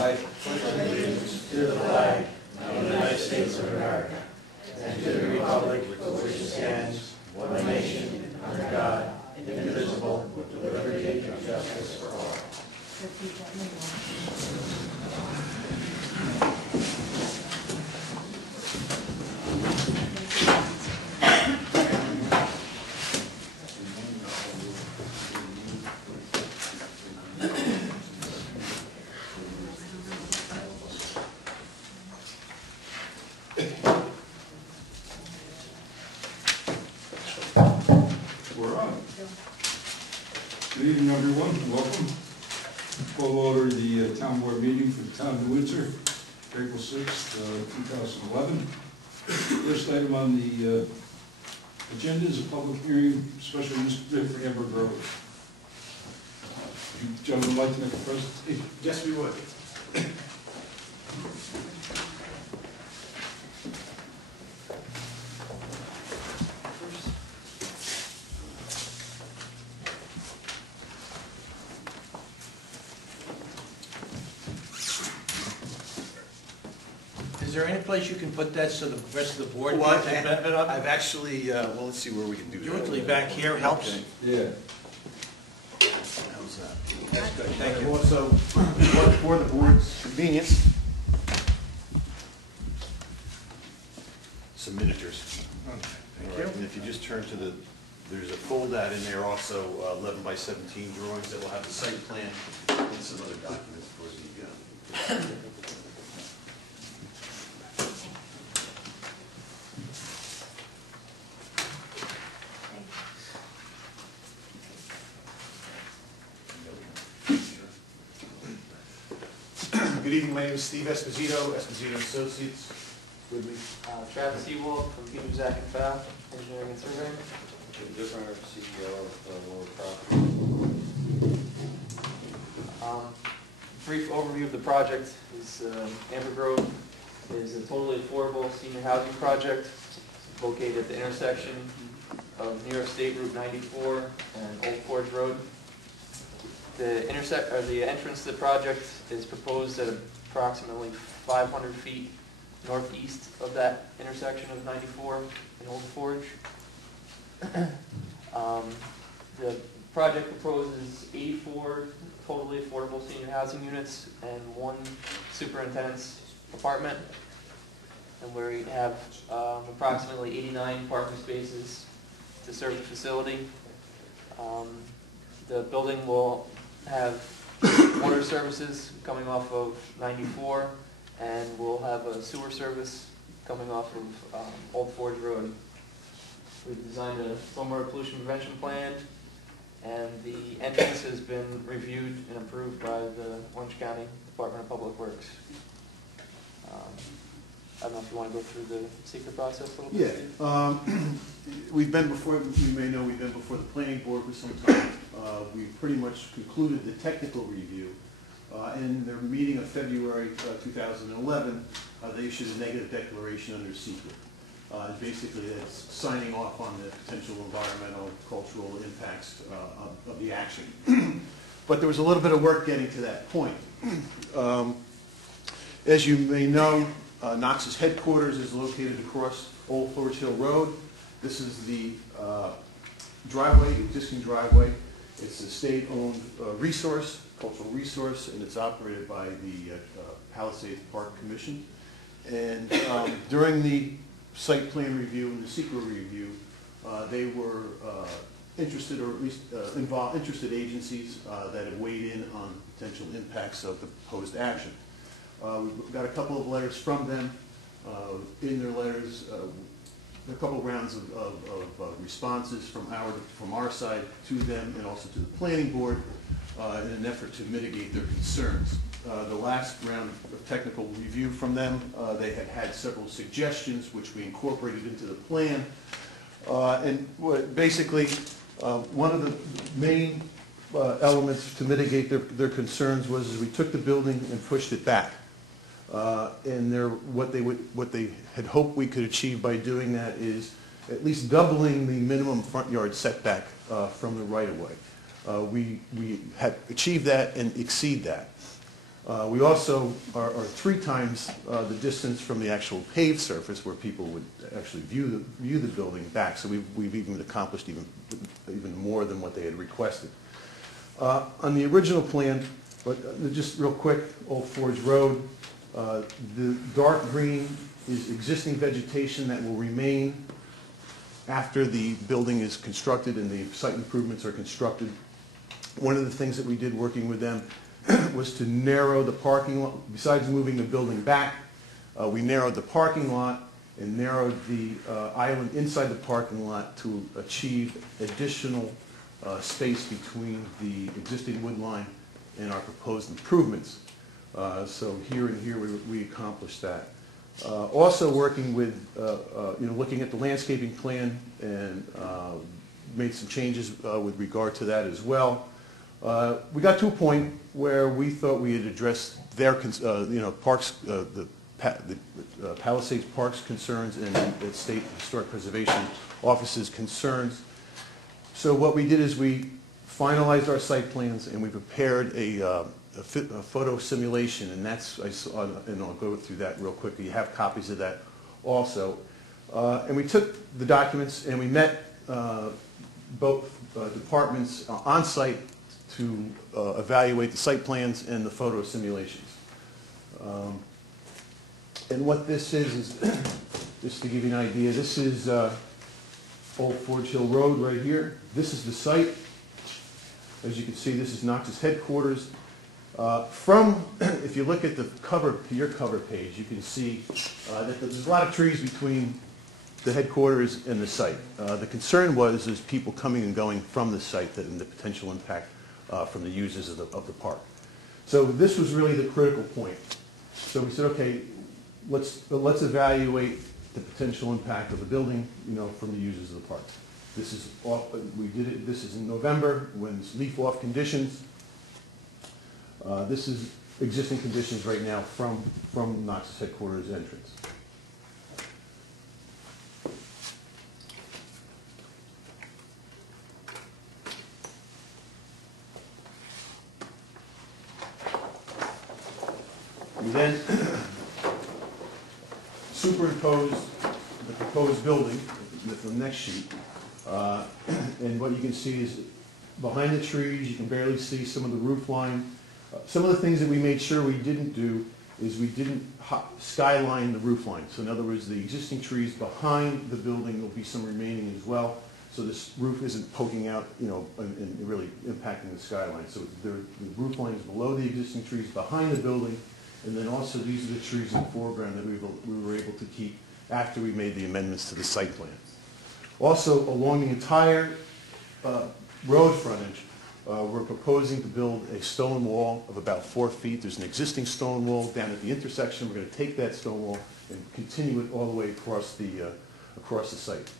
I pledge allegiance to the flag of the United States of America and to the republic for which it stands, one nation, under God, indivisible, with liberty and justice for all. We're on. Good evening, everyone. Welcome. Call order the town board meeting for the town of Windsor, April 6th, 2011. First item on the agenda is a public hearing, special use permit for Amber Grove. You gentlemen like to make a presentation? Yes, we would. Is there any place you can put that so the rest of the board Well, can take benefit of I've it? actually, well, let's see where we can do that. Usually back here helps. Okay. Yeah. How's that? That's good, thank you. Also, for the board's convenience, Some miniatures. Thank All you. right, and if you just turn to the, there's a fold-out in there also, 11 by 17 drawings that will have the site plan and some other documents for the, Good evening, my name is Steve Esposito, Esposito Associates. With me. Travis Ewald from Peter, Zach and Fowl, Engineering and Surveying. Different CEO of Lower Property. Brief overview of the project is Amber Grove is a totally affordable senior housing project located at the intersection of New York State Route 94 and Old Forge Road. The entrance to the project is proposed at approximately 500 feet northeast of that intersection of 94 and Old Forge. The project proposes 84 totally affordable senior housing units and 1 superintendent's apartment. And we have approximately 89 parking spaces to serve the facility. The building will have water services coming off of 94, and we'll have a sewer service coming off of Old Forge Road. We've designed a stormwater pollution prevention plan, and the entrance has been reviewed and approved by the Orange County Department of Public Works. I don't know if you want to go through the secret process a little bit. yeah, we've been before, you may know, we've been before the planning board for some time. We pretty much concluded the technical review. In their meeting of February 2011, they issued a negative declaration under secret. Basically, that's signing off on the potential environmental, cultural impacts of the action. But there was a little bit of work getting to that point. As you may know, Knox's headquarters is located across Old Forge Hill Road. This is the driveway, the existing driveway. It's a state-owned resource, cultural resource, and it's operated by the Palisades Park Commission. And during the site plan review and the secret review, they were interested, or at least involved, interested agencies that have weighed in on potential impacts of the proposed action. We've got a couple of letters from them. In their letters, a couple of rounds of responses from our side to them and also to the planning board in an effort to mitigate their concerns. The last round of technical review from them, they had several suggestions which we incorporated into the plan. Basically, one of the main elements to mitigate their concerns was we took the building and pushed it back. And what they had hoped we could achieve by doing that is at least doubling the minimum front yard setback from the right-of-way. We had achieved that and exceed that. We also are 3 times the distance from the actual paved surface where people would actually view the building back. So we've even accomplished even more than what they had requested. On the original plan, but just real quick, Old Forge Road, the dark green is existing vegetation that will remain after the building is constructed and the site improvements are constructed. One of the things that we did working with them was to narrow the parking lot. Besides moving the building back, we narrowed the parking lot and narrowed the island inside the parking lot to achieve additional space between the existing wood line and our proposed improvements. So here and here we accomplished that. Also working with, looking at the landscaping plan and made some changes with regard to that as well. We got to a point where we thought we had addressed their, Parks, the Palisades Parks concerns and the State Historic Preservation Office's concerns. So what we did is we finalized our site plans and we prepared a photo simulation, and and I'll go through that real quickly. You have copies of that also. And we took the documents and we met both departments on site to evaluate the site plans and the photo simulations. And what this is just to give you an idea, this is Old Forge Hill Road right here. This is the site. As you can see, this is Knox's headquarters. If you look at your cover page, you can see that there's a lot of trees between the headquarters and the site. The concern was people coming and going from the site and the potential impact from the users of the park. So this was really the critical point. So we said, okay, let's evaluate the potential impact of the building, from the users of the park. This is we did it. This is in November when it's leaf-off conditions. This is existing conditions right now from Knox's headquarters entrance. We then superimposed the proposed building with the next sheet. And what you can see is behind the trees, you can barely see some of the roof line. Some of the things that we made sure we didn't do is we didn't skyline the roof line. So in other words, the existing trees behind the building will be some remaining as well. So this roof isn't poking out, and really impacting the skyline. So the roof line is below the existing trees behind the building. And then also these are the trees in the foreground that we were able to keep after we made the amendments to the site plan. Also, along the entire road frontage, we're proposing to build a stone wall of about 4 feet. There's an existing stone wall down at the intersection. We're going to take that stone wall and continue it all the way across the site.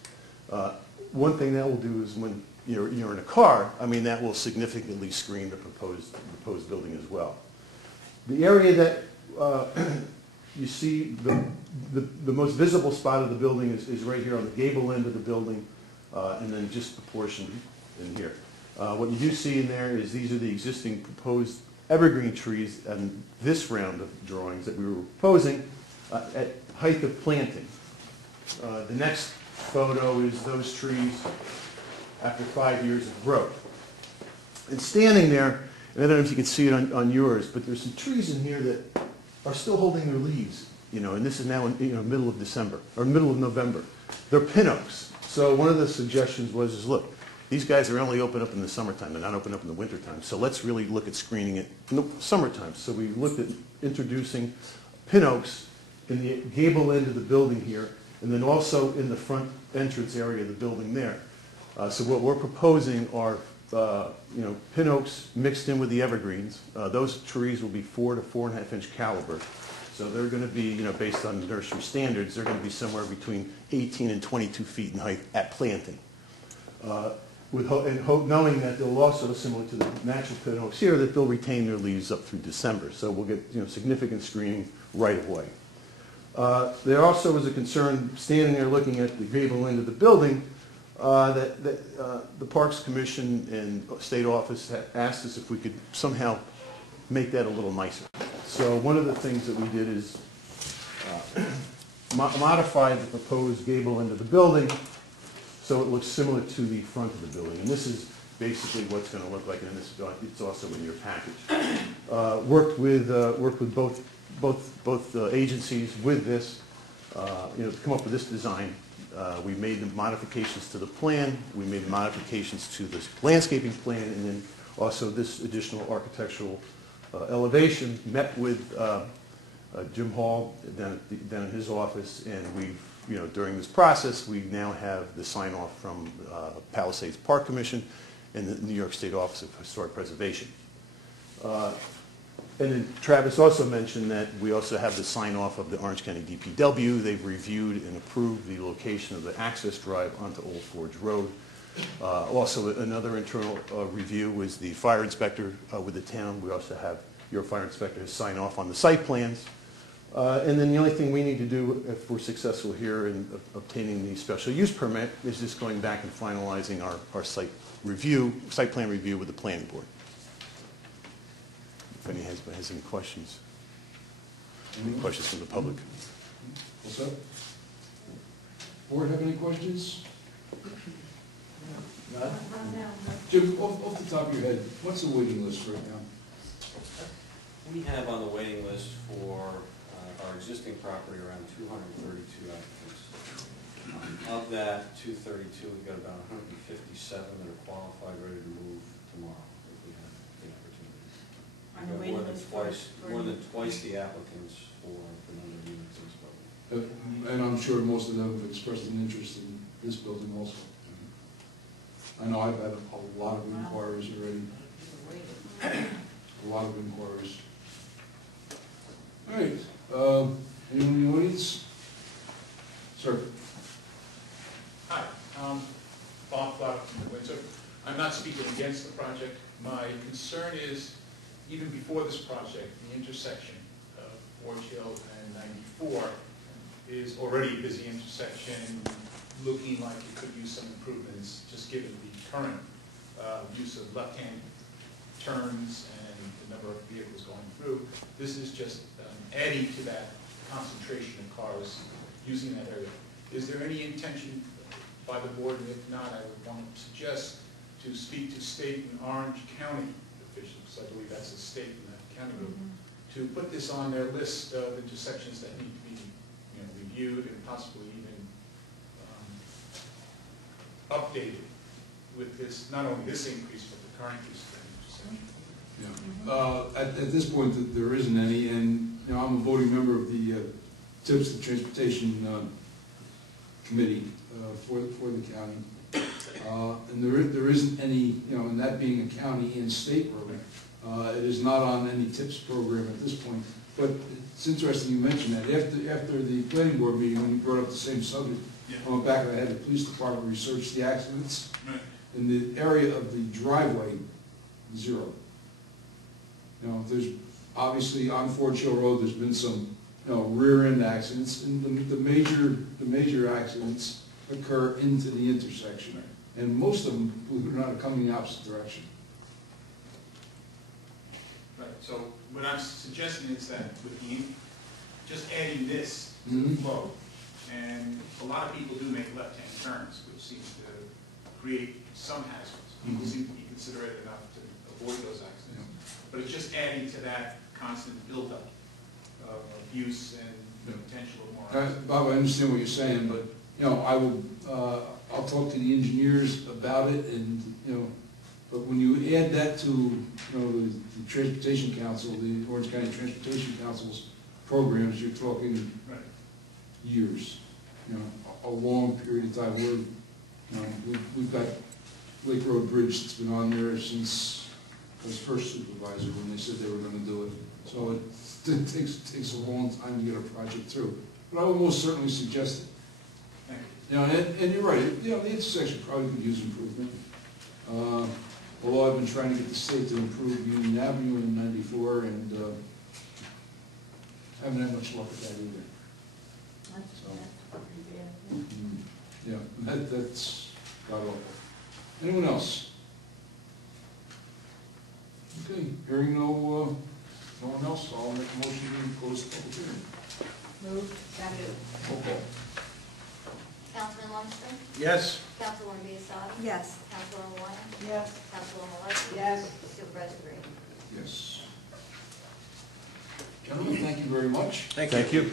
One thing that will do is when you're in a car, that will significantly screen the proposed building as well. The area that you see, the most visible spot of the building is right here on the gable end of the building, and then just the portion in here. What you do see in there is these are the existing proposed evergreen trees and this round of drawings that we were proposing at height of planting. The next photo is those trees after 5 years of growth. And standing there, and I don't know if you can see it on yours, but there's some trees in here that are still holding their leaves, and this is now in middle of December, or middle of November. They're pin oaks. So one of the suggestions was, look, these guys are only open up in the summertime. They're not open up in the wintertime. So let's really look at screening it in the summertime. So we looked at introducing pin oaks in the gable end of the building here, and then also in the front entrance area of the building there. So what we're proposing are pin oaks mixed in with the evergreens. Those trees will be 4 to 4.5 inch caliber. So they're going to be, based on nursery standards, they're going to be somewhere between 18 and 22 feet in height at planting. Knowing that they'll also, similar to the natural pin oaks here, that they'll retain their leaves up through December. So we'll get significant screening right away. There also was a concern, standing there looking at the gable end of the building, that the Parks Commission and State Office had asked us if we could somehow make that a little nicer. So one of the things that we did is modify the proposed gable end of the building so it looks similar to the front of the building. And this is basically what's going to look like, and it's also in your package. Worked with both agencies with this, to come up with this design. We made the modifications to the plan, we made modifications to the landscaping plan, and then also this additional architectural elevation. Met with Jim Hall down in his office, and we've, during this process, we now have the sign off from Palisades Park Commission and the New York State Office of Historic Preservation. And then Travis also mentioned that we also have the sign off of the Orange County DPW. They've reviewed and approved the location of the access drive onto Old Forge Road. Also, another internal review was the fire inspector with the town. We also have your fire inspector sign off on the site plans. And then the only thing we need to do if we're successful here in obtaining the special use permit is just going back and finalizing our site plan review with the planning board. If anyone has any questions. Any questions from the public? What's up? Board have any questions? None? Jim, off the top of your head, what's the waiting list right now? We have on the waiting list for our existing property around 232 applicants. Of that 232, we've got about 157 that are qualified, ready to move tomorrow if we have the opportunity. On the We've got waiting more than twice the applicants for the number of units in this building. And I'm sure most of them have expressed an interest in this building also. I know I've had a lot of inquiries already. A lot of inquiries. All right, anyone in the audience? Sir. Hi, Bob Clark from Windsor. I'm not speaking against the project. My concern is, even before this project, the intersection of Forge Hill and 94 is already a busy intersection, looking like it could use some improvements, just given the current use of left-hand turns and the number of vehicles going through. This is just adding to that concentration of cars using that area. Is there any intention by the board, and if not, I would want to suggest to speak to state and Orange County officials, I believe that's a state in that county group, to put this on their list of intersections that need to be reviewed and possibly even updated with this, not only this increase, but the current use of that intersection. Yeah. At this point, there isn't any, and I'm a voting member of the TIPS, the Transportation Committee for the county, and there isn't any, and that being a county and state road, it is not on any TIPS program at this point. But it's interesting you mentioned that. After the planning board meeting, when you brought up the same subject, I went back and I had the police department research the accidents. Right. In the area of the driveway, 0. There's obviously on Forge Hill Road, there's been some rear end accidents, and the major accidents occur into the intersection, and most of them, believe it or not, are coming the opposite direction. Right, so what I'm suggesting is that with just adding this to the flow, and a lot of people do make left-hand turns, which seems to create some hazards. People seem to be considerate enough to avoid those accidents. But it's just adding to that constant buildup of abuse and potential of more accidents. Bob, I understand what you're saying, but I'll talk to the engineers about it, and but when you add that to the Transportation Council, the Orange County Transportation Council's programs, you're talking years, a long period of time. We've got Lake Road Bridge that's been on there since I was first supervisor when they said they were going to do it. So it takes a long time to get a project through. But I would most certainly suggest it. And you're right, the intersection probably could use improvement. Although I've been trying to get the state to improve Union Avenue in 94, and I haven't had much luck with that either. Yeah, that's god awful. Anyone else? Okay, hearing no No one else, I'll make a motion to close the public hearing. Move. Second. Roll call. Councilman Lundstrom? Yes. Councilwoman Biassadi? Yes. Councilwoman Wyatt? Yes. Councilwoman Malarkey? Yes. Supervisor Green? Yes. Gentlemen, thank you very much. Thank you.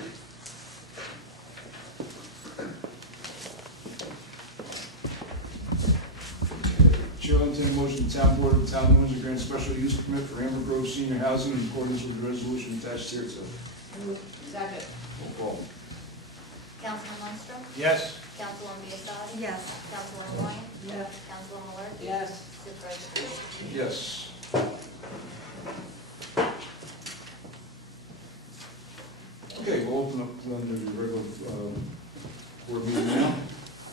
Chair will entertain a motion, the town board of the town of Windsor grant special use permit for Amber Grove Senior Housing in accordance with the resolution attached here to. Move. Second. Roll call. Councilman Lundstrom? Yes. Councilwoman Biassadi? Yes. Councilwoman Wyatt? Yes. Councilwoman Malarkey? Yes. Supervisor Green? Yes. Okay, we'll open up under the regular board meeting now.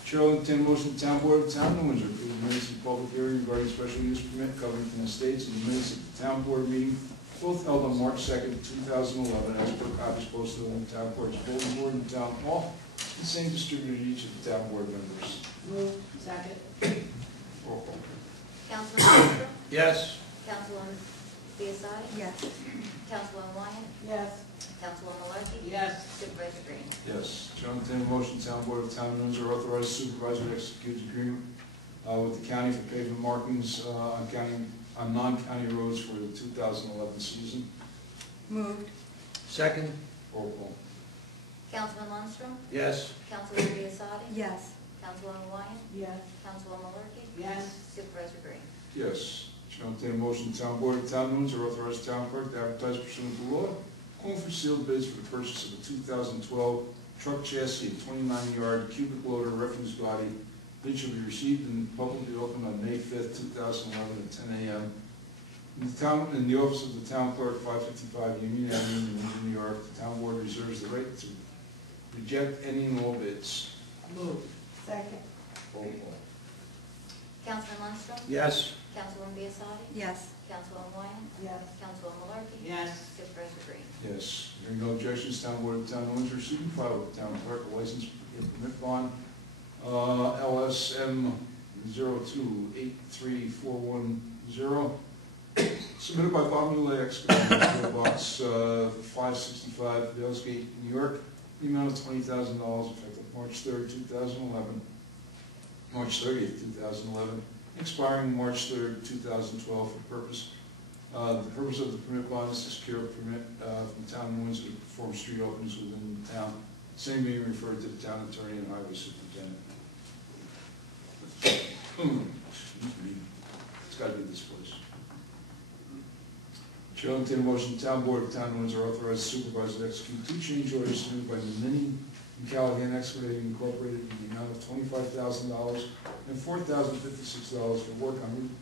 Chair will entertain a motion, the town board of the town of Windsor approve the minutes of the public hearing regarding special use permit Covington Estates and the minutes of the town board meeting, both held on March 2nd, 2011, as per copies posted on the town clerk's bulletin board in the town hall, the same distributed to each of the town board members. Move. Second. Roll call. Councilman Lundstrom? Yes. Councilwoman Biassadi? Yes. Councilwoman Wyatt? Yes. Councilwoman Malarkey? Yes. Supervisor Green? Yes. Chair will entertain a motion, town board of the town of Windsor authorize supervisor to execute agreement with the county for pavement markings on non-county roads for the 2011 season. Moved. Second? Roll call. Councilman Lundstrom? Yes. Councilwoman Biassadi? Yes. Councilwoman Wyatt? Yes. Councilwoman Malarkey? Yes. Supervisor Green? Yes. Chair will entertain a motion, town board of the town of Windsor authorize the town clerk to advertise pursuant to law, calling for sealed bids for the purchase of a 2012 truck chassis and 29-yard cubic loader refuse body. Bid shall be received and publicly opened on May 5th, 2011 at 10 a.m. In the office of the town clerk, 555 Union Avenue, in New York. The town board reserves the right to reject any and all bids. Move. Second. Roll call. Councilman Lundstrom? Yes. Councilwoman Biassadi? Yes. Councilwoman Wyatt? Yes. Councilwoman Malarkey? Yes. Supervisor Green? Yes. Hearing no objections, town board of the town of Windsor seeking file with the town clerk a license and permit bond, LSM 0283410, submitted by Bob Muley Excavating, PO Box 565, Dalesgate, New York, the amount of $20,000, effective March 3rd, 2011, March 30th, 2011, expiring March 3rd, 2012, for purpose. The purpose of the permit bond is to secure a permit from the town of Windsor to perform street openings within the town, same being referred to the town attorney and highway superintendent. Excuse me. It's got to be this place. Chair will entertain a motion, the town board of the town of Windsor authorize the supervisor to execute 2 change orders submitted by Minnie and Callahan Excavating Incorporated in the amount of $25,000 and $4,056 for work on Route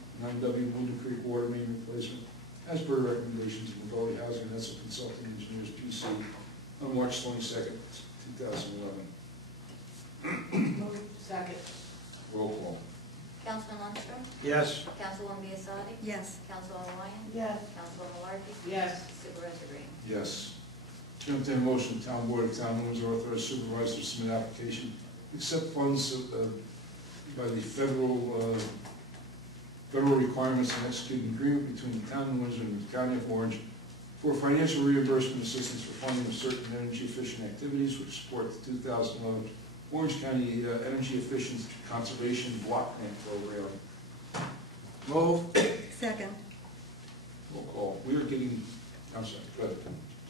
9W Winter Creek water main replacement, as per recommendations of Magoli Housing and Esso Consulting Engineers, PC, on March 22nd, 2011. Move. Second. Roll call. Councilman Lundstrom? Yes. Councilwoman Biassadi? Yes. Councilwoman Wyatt? Yes. Councilwoman Malarkey? Yes. Supervisor Green? Yes. Chair will entertain a motion, the town board of the town of Windsor authorize supervisor to submit application, accept funds by the federal requirements and execute an agreement between the town of Windsor and the county of Orange for financial reimbursement assistance for funding of certain energy efficient activities which support the 2011 Orange County Energy Efficient Conservation Block Grant Program. Move. Second. Roll call. We are getting, I'm sorry, go ahead.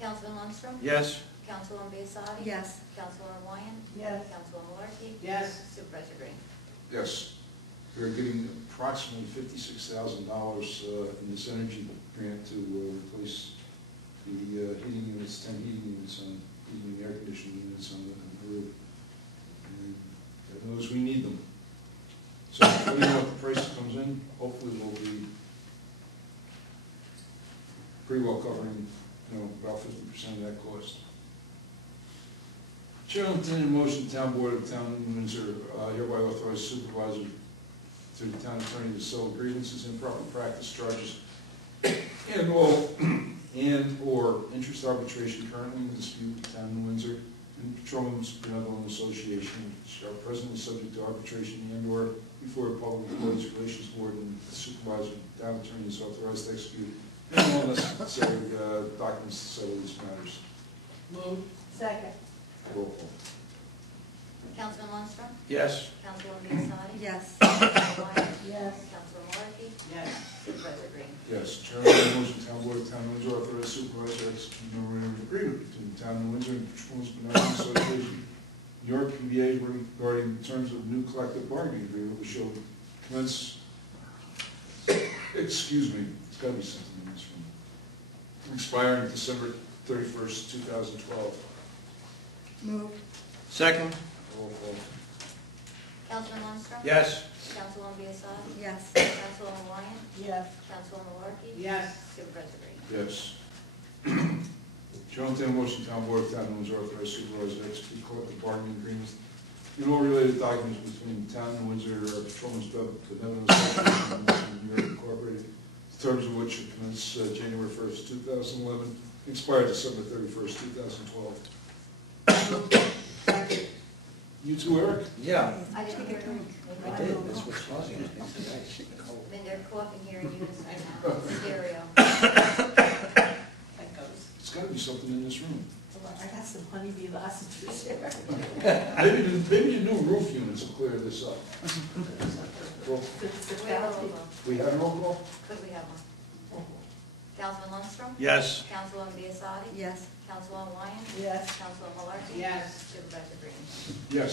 Councilman Lundstrom? Yes. Councilwoman Biassadi? Yes. Councilwoman Wyatt? Yes. Councilwoman Malarkey? Yes. Supervisor Green? Yes. We are getting approximately $56,000 in this energy grant to replace the heating units, 10 heating units on, heating and air conditioning units on the roof. And God knows we need them. So depending on what the price comes in, hopefully we'll be pretty well covering, about 50% of that cost. Chair will entertain a motion, town board of the town of Windsor hereby authorize supervisor to the town attorney to settle grievances, improper practice charges, and/or interest arbitration currently in dispute with the town of Windsor and Petroleum Benevolent Association, which are presently subject to arbitration and/or before a public employees relations board, and the supervisor, town attorney is authorized to execute and all necessary documents to settle these matters. Move. Second. Roll call. Councilman Lundstrom? Yes. Councilwoman Biassadi? Yes. Councilman Wyatt? Yes. Councilman Malarkey? Yes. Supervisor Green? Yes, Chairman, I make a motion, Town Board of Town of Windsor authorize supervisor to execute memorandum of agreement between the Town of Windsor and Patrolmen's Benevolent Association, New York, PBA, regarding the terms of new collective bargaining agreement, which shall commence, excuse me, it's gotta be something in this room, expiring December 31st, 2012. Moved. Second. Roll call. Councilman Lundstrom? Yes. Councilwoman Biassadi? Yes. Councilwoman Wyatt? Yes. Councilwoman Malarkey? Yes. Supervisor Green? Yes. Chair, I'll entertain a motion, Town Board of Town of Windsor authorize supervisor to execute collective bargaining agreements and all related documents between the Town of Windsor, Patrolmen's Benevolent Association, and New York Incorporated, the terms of which should commence January 1st, 2011, expire December 31st, 2012. You too, Eric? Yeah. I didn't hear them. I did, that's what's causing it. I mean, they're coughing here in unison now. Stereo. That goes. It's gotta be something in this room. I got some honeybee lozenges here. Maybe the new roof units will clear this up. Roll- We have a roll call. We have a roll call? Could we have one? Roll call. Councilman Lundstrom? Yes. Councilwoman Biassadi? Yes. Councilwoman Wyatt? Yes. Councilwoman Malarkey? Yes. Supervisor Green? Yes.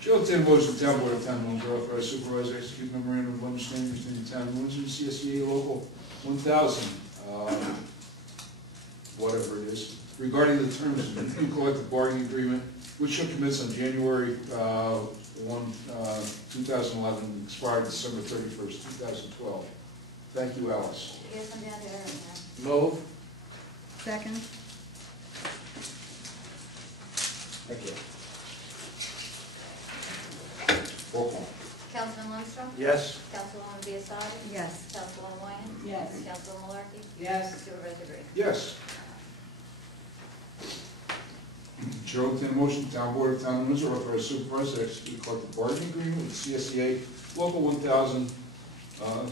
Chair will entertain a motion, the Town Board of Town of Windsor authorize supervisor to execute memorandum of understanding between the Town of Windsor and CSEA Local 1000, whatever it is, regarding the terms of the new collective bargaining agreement, which shall commence on January 1, 2011, and expire December 31st, 2012. Thank you, Alice. Here's some down there. Move. Second. Thank you. Roll call. Councilman Lundstrom? Yes. Councilwoman Biassadi? Yes. Councilwoman Wyatt? Yes. Councilwoman Malarkey? Yes. Supervisor Green? Yes. Chair will entertain a motion, Town Board of Town of Windsor authorize supervisor to execute a collective bargaining agreement with CSEA Local 1000,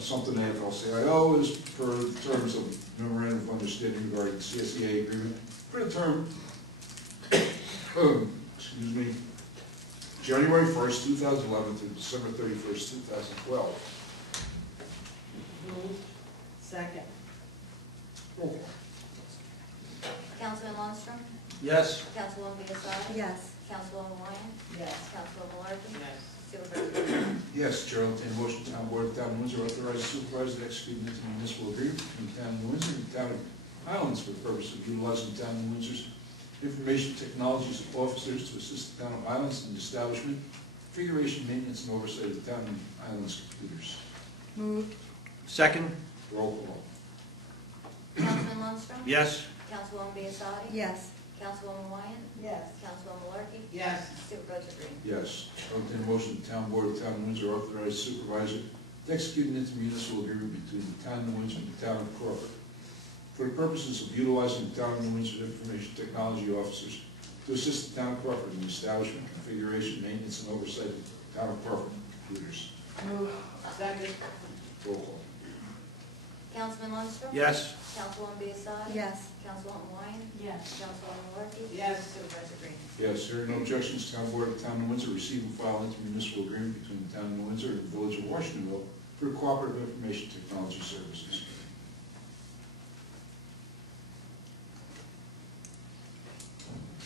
something AFL-CIO, is per the terms of memorandum of understanding regarding CSEA agreement for the term, excuse me, January 1st, 2011 to December 31st, 2012. Moved. Second. Roll call. Councilman Lundstrom? Yes. Councilwoman Biassadi? Yes. Councilwoman Wyatt? Yes. Councilwoman Malarkey? Yes. Supervisor Green? Yes, Chair will entertain a motion, Town Board of Town of Windsor authorize supervisor to execute an intermunicipal agreement between the Town of Windsor and the Town of Highlands for the purpose of utilizing the Town of Windsor's information technologies officers to assist the Town of Highlands in the establishment, configuration, maintenance, and oversight of the Town of Highlands computers. Moved. Second. Roll call. Councilman Lundstrom? Yes. Councilwoman Biassadi? Yes. Councilwoman Wyatt? Yes. Councilwoman Malarkey? Yes. Supervisor Green? Yes. I'll entertain a motion, the Town Board of Town of Windsor authorize supervisor to execute an intermunicipal agreement between the Town of Windsor and the Town of Crawford for the purposes of utilizing the Town of Windsor's information technology officers to assist the Town of Crawford in the establishment, configuration, maintenance, and oversight of the Town of Crawford computers. Moved. Second. Roll call. Councilman Lundstrom? Yes. Councilwoman Biassadi? Yes. Councilwoman Wyatt? Yes. Councilwoman Malarkey? Yes. Supervisor Green? Yes, hearing no objections, Town Board of Town of Windsor receive and file intermunicipal agreement between the Town of Windsor and the Village of Washingtonville for cooperative information technology services.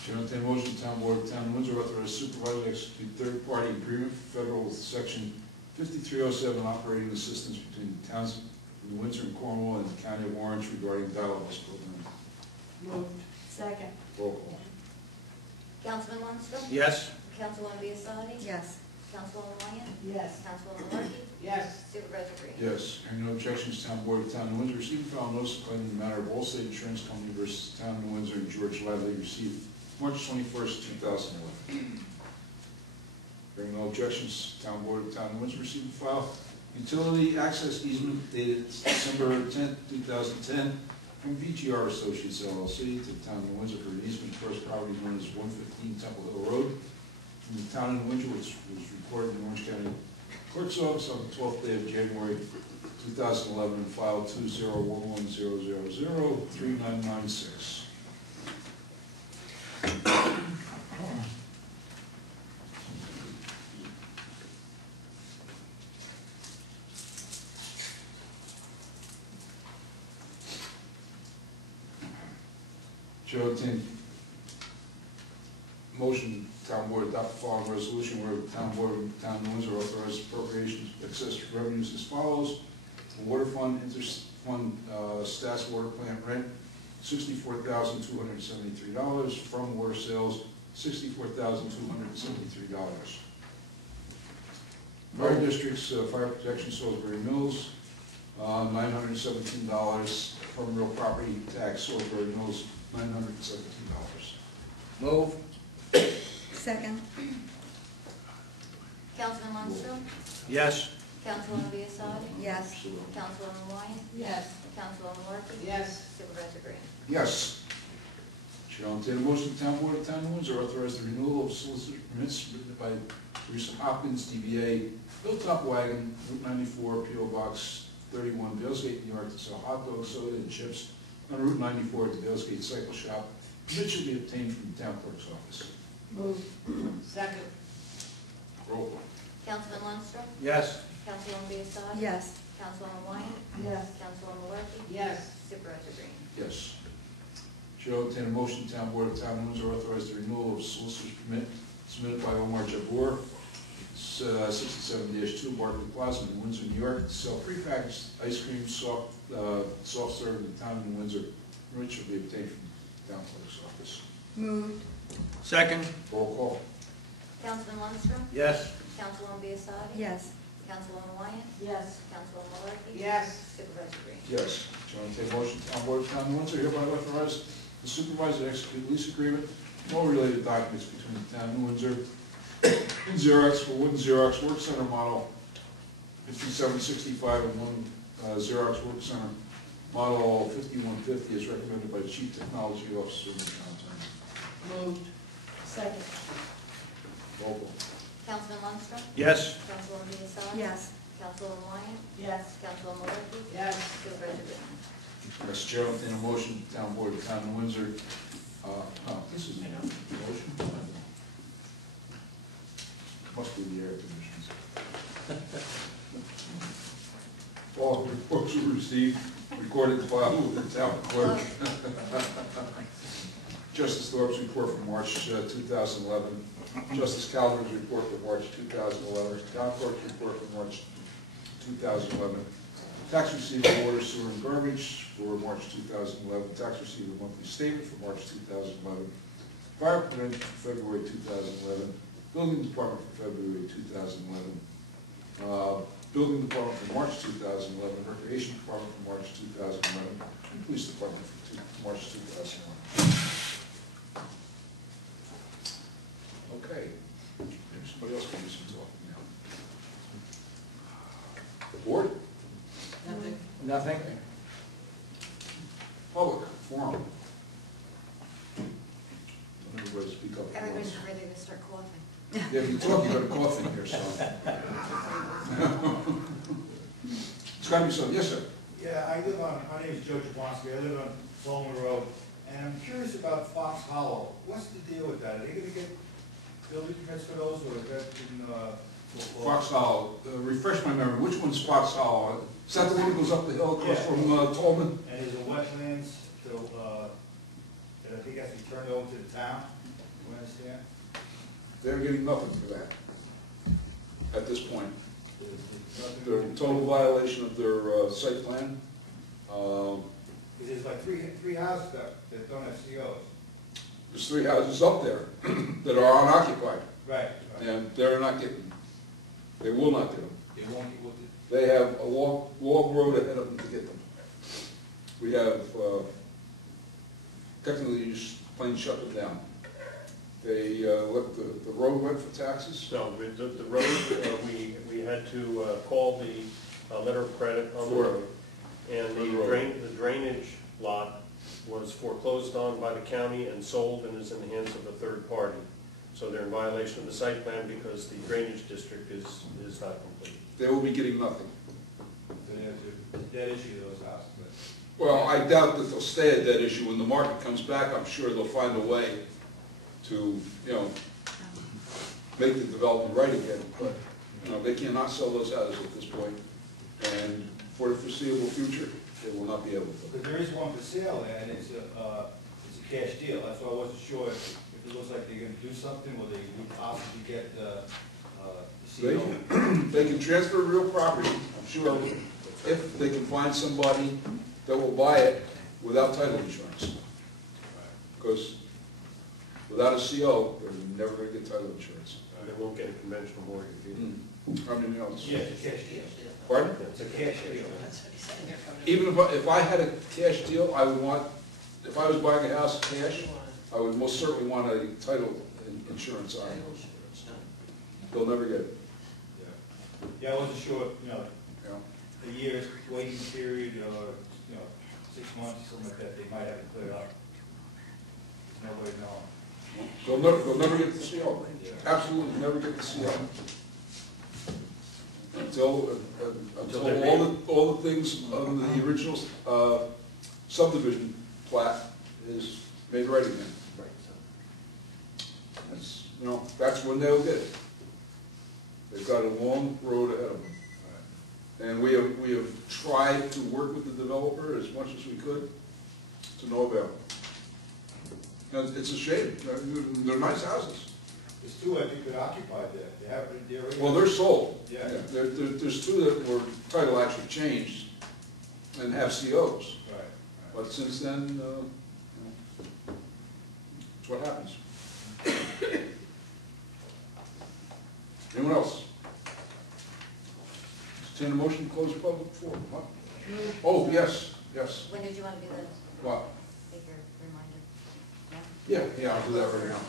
Chair will entertain a motion, the Town Board of Town of Windsor authorize supervisor to execute third-party agreement for federal section 5307 operating assistance between the towns of New Windsor and Cornwall and the County of Orange regarding dial-up program. Moved. Second. Roll call. Councilman Lundstrom? Yes. Councilwoman Biassadi? Yes. Councilwoman Wyatt? Yes. Councilwoman Malarkey? Yes. Supervisor Green? Yes, hearing no objections, Town Board of Town of Windsor receive and file notice of claim in the matter of Allstate Insurance Company versus Town of Windsor and George Ladley received March 21st, 2011. Hearing no objections, Town Board of Town of Windsor receive and file utility access easement dated December 10th, 2010 from VGR Associates LLC to the Town of Windsor for an easement for property known as 115 Temple Hill Road from the Town of Windsor, which was recorded in Orange County Clerk's Office on the 12th day of January 2011, file 20110003996. Chair will entertain motion, town board adopt the following resolution where the town board of town of Windsor authorizes appropriations of excess revenues as follows. The water fund, interfund, Stats water plant rent, $64,273. From water sales, $64,273. Fire districts, fire protection, Salisbury Mills, $917. From real property tax, Salisbury Mills, $917. Move. Second. Councilman Lundstrom, Yes. Councilwoman Biassadi, Yes. Councilwoman Wyatt, Yes. Councilwoman Markey. Yes. Supervisor Green. Yes. Chair will entertain a motion, the town board of town of Windsor authorize the renewal of solicitor permits submitted by Teresa Hopkins, DBA, Hilltop Wagon, Route 94, P.O. Box 31, Valesgate, New York, to sell hot dogs, soda, and chips on Route 94 at the Valesgate Cycle Shop. Permit should be obtained from the town clerk's office. Move. Second. Roll call. Councilman Lundstrom, Yes. Councilwoman Biassadi. Yes. Councilwoman Wyatt, Yes. Councilwoman Markey. Yes. Supervisor Green. Yes. Chair will entertain a motion, the town board of town of Windsor authorize the renewal of solicitor's permit submitted by Omar Jabbour, 67-2 Barclay Plaza in Windsor, New York, to sell prepackaged ice cream, soft serve in the town of Windsor, which will be obtained from the town clerk's office. Moved. Second. Roll call. Councilman Lundstrom, Yes. Councilwoman Biassadi. Yes. Councilwoman Wyatt, Yes. Councilwoman Markey. Yes. Supervisor Green. Yes. Chair will entertain a motion, town board of town of Windsor hereby authorize the supervisor to execute lease agreement and all related documents between the town of Windsor and Xerox for wooden Xerox Work Center model 5765 and one Xerox Work Center model 5150 as recommended by the Chief Technology Officer in the town attorney. Moved. Second. Roll call. Councilman Lundstrom, Yes. Councilwoman Biassadi. Yes. Councilwoman Wyatt, Yes. Councilwoman Markey. Yes. Supervisor Green. Yes, Chair, will entertain a motion, town board of town of Windsor. This is a motion. Must be the air conditioners. All reports were received, recorded, and filed with the town clerk. Justice Thorpe's report from March 2011. Justice Calvert's report for March 2011. Town clerk's report for March 2011. Tax receipt of water, sewer, and garbage for March 2011. Tax receipt of monthly statement for March 2011. Fire permit for February 2011. Building department for February 2011. Building department for March 2011. Recreation department for March 2011. And police department for March 2011. Okay. Maybe somebody else can do some talking now. The board? Nothing. Nothing. Public forum. Don't everybody speak up. at Everybody's once. ready to start coughing. Yeah, if you talk, you got a cough in here, so. It's gotta be something. Yes, sir. Yeah, my name is Joe Jablonski, I live on Fulmer Road, and I'm curious about Fox Hollow. What's the deal with that? Are they gonna get building permits for those, or is that in, Fox Hollow. Refresh my memory. Which one's Fox Hollow? Is that the one that goes up the hill across Yeah. from Tolman? And there's a wetlands, that I think has to be turned over to the town, you understand? They're getting nothing for that at this point. There's nothing- They're in total violation of their site plan. There's like three houses that don't have COs. There's 3 houses up there that are unoccupied, Right. and they're not getting them. They will not get them. They won't get what They have a long road ahead of them to get them. We have, technically, you just plain shut them down. They let the road went for taxes. No, the road, we had to call the letter of credit on the For- road. And for the road. the drainage lot was foreclosed on by the county and sold and is in the hands of a third party. So they're in violation of the site plan because the drainage district is not complete. They will be getting nothing. they have to dead issue, those houses, but. Well, I doubt that they'll stay a dead issue. When the market comes back, I'm sure they'll find a way to, make the development right again. But, they cannot sell those houses at this point. And for the foreseeable future, they will not be able to. But there is one for sale, and it's a cash deal. That's why I wasn't sure if it looks like they're gonna do something, or they would possibly get the CO. They can transfer real property, I'm sure, if they can find somebody that will buy it without title insurance. Because without a CO, they're never going to get title insurance. They won't get a conventional mortgage either. How many else? Yeah, it's a cash deal. Pardon? It's a cash deal. Even if I had a cash deal, I would want, if I was buying a house cash, I would most certainly want a title insurance on it. They'll never get it. Yeah, I wasn't sure, Yeah. a year's waiting period, or, 6 months, something like that, they might have it cleared up. No way to know. They'll never get the CO. Absolutely never get the CO. Until all the things under the original subdivision plat is made right again. That's when they'll get it. They've got a long road ahead of them. And we have tried to work with the developer as much as we could, to no avail. And it's a shame. They're nice houses. There's two, I think, that occupied there. They have, they're already. Well, they're sold. Yeah. There's two that were title actually changed and have COs. Right. But since then, that's what happens. Anyone else? Entertain a motion to close the public forum. What? Oh, yes. When did you want to do this? What? Take your reminder. Yeah, I'll do that right now.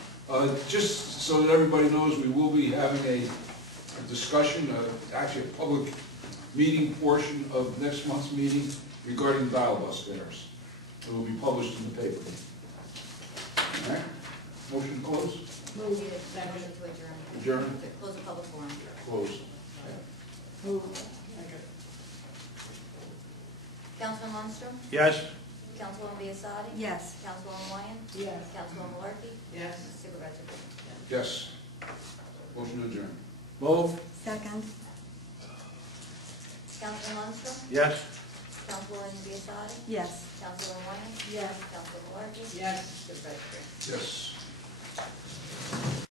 Just so that everybody knows, we will be having a discussion, actually a public meeting portion of next month's meeting regarding dial bus fares. It will be published in the paper. All right, motion to close? Move. Motion to adjourn. Adjourn? To close the public forum. Close. Councilman Lundstrom? Yes. Councilwoman Biassadi? Yes. Councilwoman Wyan? Yes. Councilwoman Malarkey? Yes. Supervisor Green? Yes. Motion to adjourn. Move. Second. Councilman Lundstrom? Yes. Councilwoman Biassadi? Yes. Councilwoman Wyan? Yes. Councilwoman Malarkey? Yes. Supervisor Green? Yes.